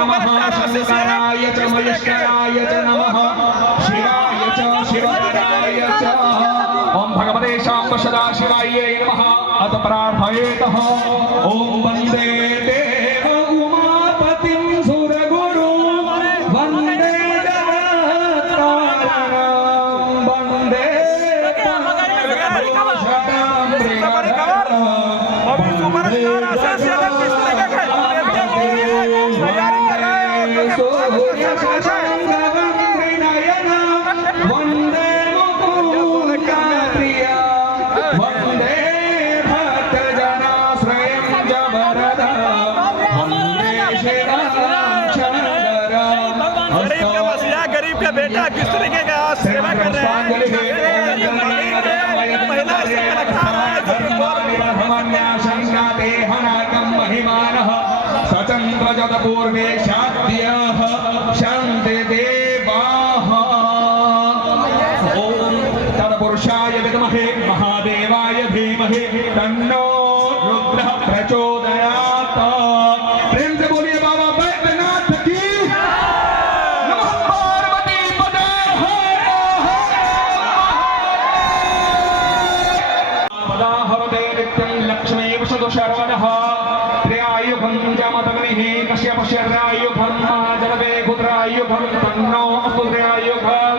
नमः शंकराय च महेश्वराय च नमः शिवाय च शिवराय च ओम भगवते शाम्ब सदाशिवाय नमः अत प्रार्थयेतः ओम वन्दे देव उमापतिं सुरगुरुं वन्दे जगत्कारणं वन्दे बेटा किस तरीके का सेवा कर रहे हैं स्वतंत्र जत पूर्वे शाद्यः शान्ति देवाः ओम तत्पुरुषाय विद्महे महादेवाय धीमहि तन्नो रुद्रः प्रचोदयात्। प्रेम से बोलिए बाबा बैद्यनाथ की शरवणः त्र्यायुभं जमदग्निः कश्यपश्यर्यायुभं जलवे कुद्रायुभं तन्नो अस्तु त्र्यायुभं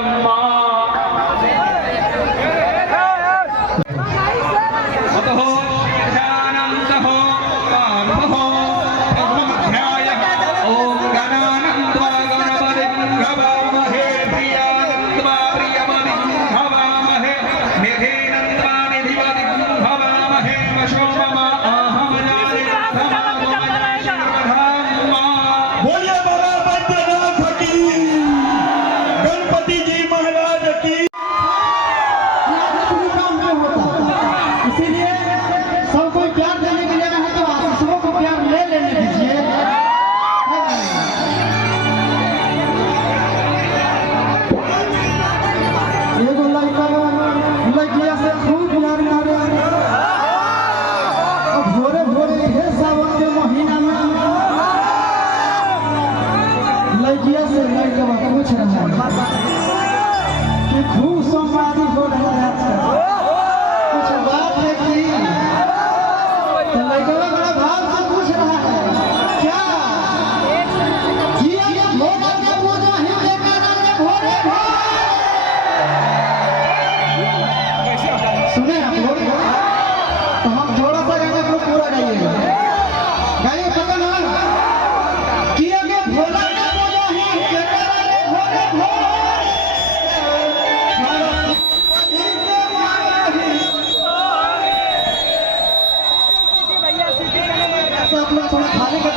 अतः ध्यानन्तः कामः ब्रह्मध्यायः ॐ गणानन्द्वा गणपतिं हवामहे प्रियानन्द्वा प्रियमतिं हवामहे निधिनन्द्वा निधिपतिं हवामहे वशोममा खूब संवादी हो रहा है कुछ बात है कि लड़का बड़ा भाव से पूछ रहा है क्या जिया भोला के पूजा हिंदे कानन में भोरे सुने आप लोग तो हम थोड़ा सा गाना को पूरा गाइएगा गाइए पता ना किया के भोला के पूजा हिंदे कानन में भोरे आप लोग थोड़ा खाने का